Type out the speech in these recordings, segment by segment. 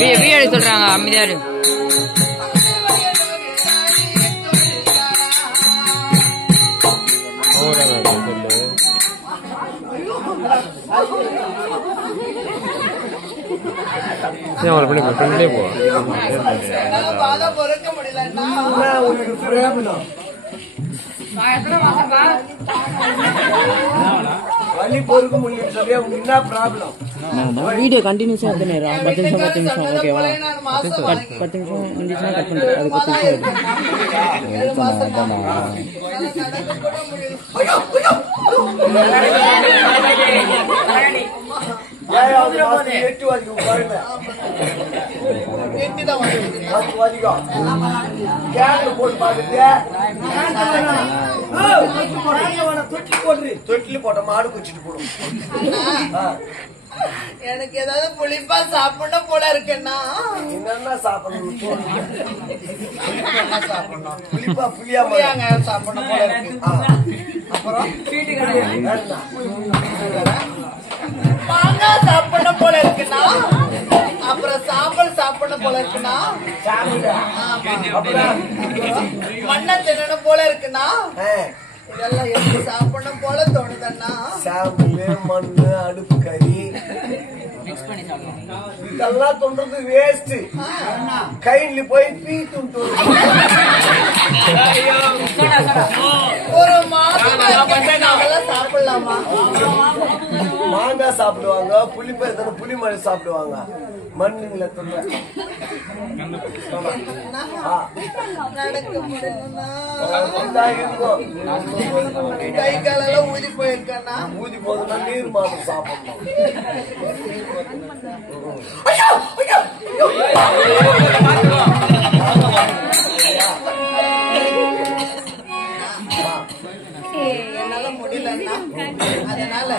வீடு சொல்றாங்க அமைதியாரு ஃப்ரெண்ட்லே போ வலி பொறுக்க முடியும் சரியா என்ன ப்ராப்ளம் வீடியோ கண்டினியூஸா எடுத்துனே 10 நிமிஷம் ஓகேவா 10 நிமிஷம் இருந்துச்சுன்னா கட் பண்ணிட்டு அது 10 நிமிஷம் தொட்டில போட்ட மாடு குச்சிட்டு போடும் எனக்கு ஏதாவது புளிப்பா சாப்பிடணும் போல இருக்குன்னா என்னன்னா சாப்பிடணும் புளிப்பா புளியாங்க சாப்பிடணும் போல இருக்கு அப்புறம் மாங்காய் சாப்பிடணும் போல இருக்குன்னா அப்புறம் சாம்பல் சாப்பிடணும் போல இருக்குன்னா மண்ணை தின்னணும் போல இருக்குன்னா இதெல்லாம் எப்படி சாப்பிடணும் போல தோணுதண்ணா சாம்பல் மண்ணு அடுப்பு கறி இதெல்லாம் தோன்றது வேஸ்ட் கையில போய் பீத்து ஒரு மாதம் சாப்பிடலாமா மாங்காய் சாப்பிடுவாங்க புளி மழை சாப்பிடுவாங்க மண்ணுங்கள நடக்க முடியலன்னா கை காலெல்லாம் ஊதி போயிருக்கா ஊதி போதுன்னா நீர் மாதம் சாப்பிடணும் என்னால முடியலன்னா அதனால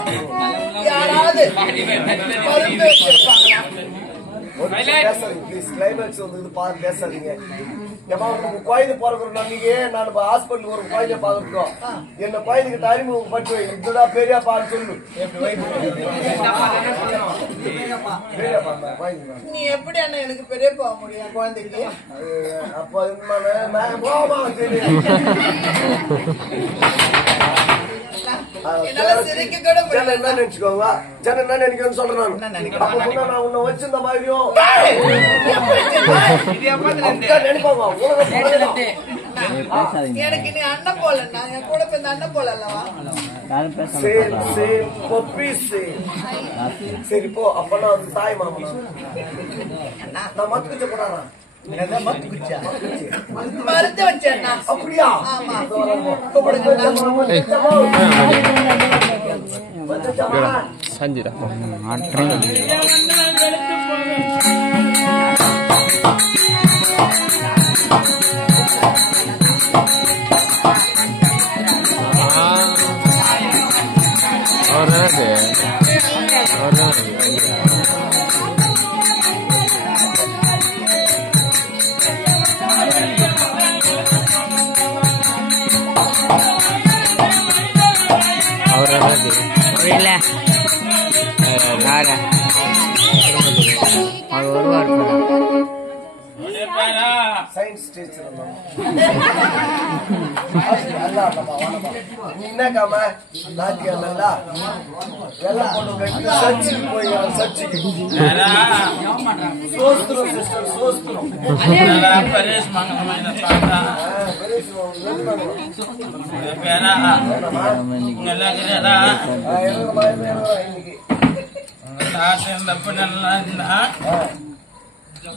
யாராவது மருந்து வச்சிருப்பாங்களா கிளைமேக்ஸ் வந்து பார்த்து பேசாதீங்க கோயிலுக்கு போறோம் நீங்க நான் ஹாஸ்பிட்டல் ஒரு கோயில பாக்குறோம் என்ன கோயிலுக்கு அறிமுகம் பட்டு இதுதான் பெரிய பாரு சொல்லு நீ எப்படி அண்ணா எனக்கு பெரிய போக முடியும் குழந்தைக்கு அப்ப போமா தெரியும் என்ன நினைச்சுக்கோங்க ஜன என்ன நினைக்கிறேன்னு சொல்றேன் நான் உன்னை வச்சிருந்த மாதிரியும் நினைப்பாங்க எனக்கு நீ அண்ணன் போலண்ணா என் கூட இந்த அண்ணன் போல அல்லவா சரி போ அப்பனா அது தாய் மாமனா நான் மத்து குச்ச போடாரா மருந்து வச்சேன் அப்படியா சஞ்சிடா சயின்ஸ் டீச்சர் என்னக்காம நாட்டியல்ல எல்லாம் பொண்ணு கட்டி சர்ச்சுக்கு போய் சர்ச்சுக்கு சோஸ்திரம் சிஸ்டர் சோஸ்திரம்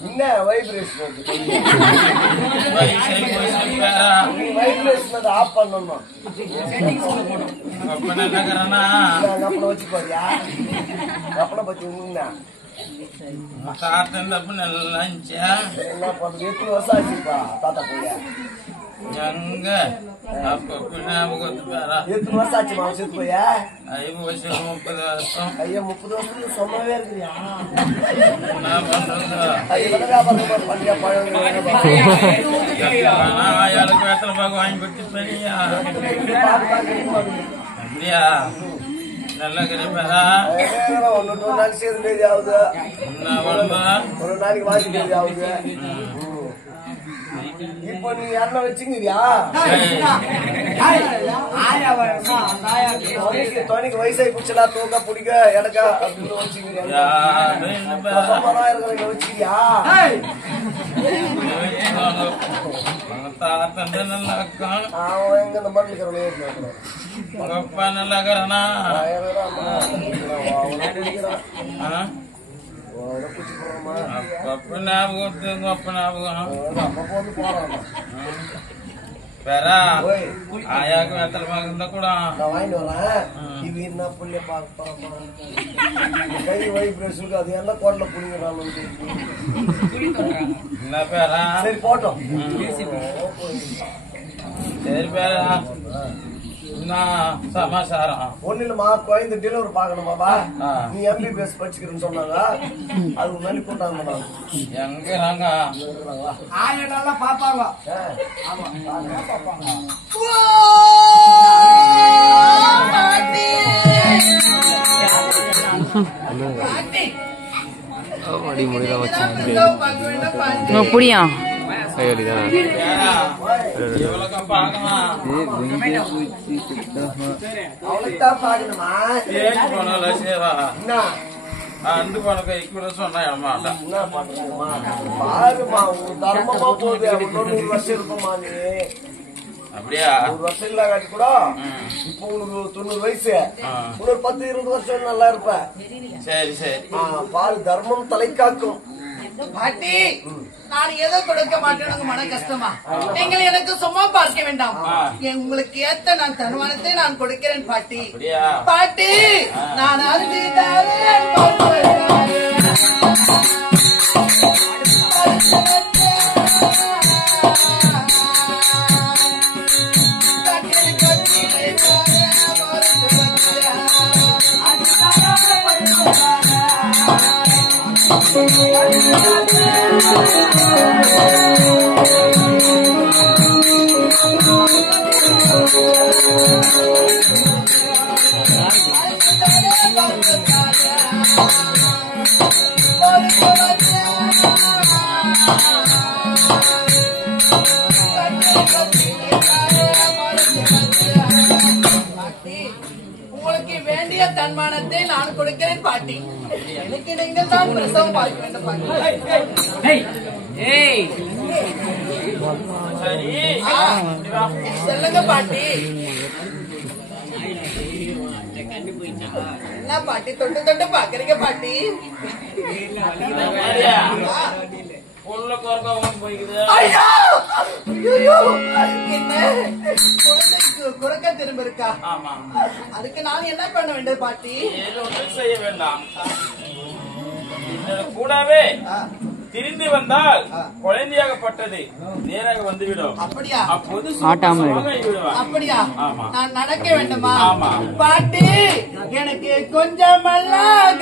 என்ன வைப்ரேஷன் வைப்ரேஷன் ஆஃப் பண்ணணும் அப்பனை வச்சு போறியா அப்பனை பத்தி என்ன பண்றது 8 வருஷம் ஆச்சுப்பா தாத்தா போய் எத்தனை வருஷம் ஆச்சு மாவு செத்து போயா 30 வருஷம் ஐயா 30 வருஷத்துக்கு சொன்னவே இருக்கிறியா பண்ணியா பழம் வேத்தலை பார்க்க வாங்கி கொடுத்துருப்பேன் அப்படியா நல்ல கிடைப்பாரா ஒன்னு நாளைக்கு சேர்ந்து தேதி ஆகுது, ஒரு நாளைக்கு வாசி தேதி ஆகுது. இப்ப நீ என்ன வச்சுக்கிறியா? துணைக்கு வயசாகி குச்சலா தூக்க பிடிக்க எனக்கா அப்படின்னு வச்சுக்கிறியா? வச்சுக்கிறியா? அவன் எங்க இந்த மண்ணில் ஆயாக்கு வேத்தலமாக இருந்தா கூட நான் வாங்கிட்டு வரேன். இது என்ன புள்ள கை வைப்ரேஷனுக்கு அது என்ன கோட்டல புடிங்கிறான். என்ன பேரா? சரி போட்டோம். சரி பேரா, சமாச்சாரம் ஒண்ணு இல்லமா, குழந்தை டெலிவரி பாக்கணுமாப்பா. நீ MBBS படிச்சுக்கிறேன்னு சொன்னாங்க, அது முன்னாடி கூட்டாங்க. எங்க ஆயெல்லாம் பாப்பாங்க. புரியா அவளுக்குதான் பாக்கணுமா? அண்டு போன கை கூட சொன்னா மாட்டேன். என்ன பண்றதுமா? பாருமா, உங்க தர்மமா போகுது. 100 வருஷம் இருக்குமா நீ? அப்படியா? 100 வருஷம் இல்ல காட்டி கூட இப்ப உனக்கு 90 வயசு, ஒரு 10-20 வருஷம் நல்லா இருப்ப. சரி சரி. பால் தர்மம் தலை காக்கும். பாட்டி, நான் ஏதோ கொடுக்க மாட்டேன் மன கஷ்டமா? நீங்கள் எனக்கு சும்மா பார்க்க வேண்டாம். உங்களுக்கு ஏத்த நான் தன்மானத்தை நான் கொடுக்கிறேன் பாட்டி. பாட்டி, நான் உங்களுக்கு வேண்டிய தன்மானத்தை நான் கொடுக்கிறேன் பாட்டி. எனக்கு நீங்கள் தான் பிரசவம் பார்க்க வேண்டும் பாட்டி. சொல்லுங்க பாட்டி. என்ன பாட்டி தொட்டு தொட்டு பாக்குறீங்க பாட்டி? குறைக்க திரும்ப இருக்கா? அதுக்கு நான் என்ன பண்ண வேண்டும் பாட்டி? செய்ய வேண்டாம், கூடவே திரிந்து வந்தால் குழந்தையாகப்பட்டது நேராக வந்துவிடும். அப்படியா? அப்போது அப்படியா? நான் நடக்க வேண்டுமா பாட்டி? எனக்கு கொஞ்சமெல்லாம்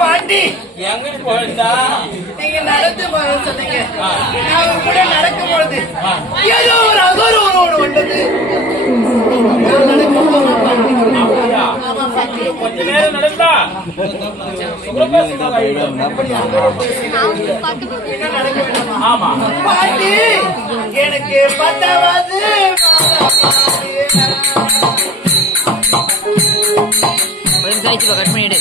பாட்டி எங்க போயிருந்தா நீங்க நடந்து சொன்னீங்க. நான் கூட நடக்கும் பொழுது ஏதோ ஒரு அகோரம் வந்தது. கொஞ்ச நேரம் நடந்தா ஆமா பாட்டி எனக்கு 10வது கட் பண்ணிடு.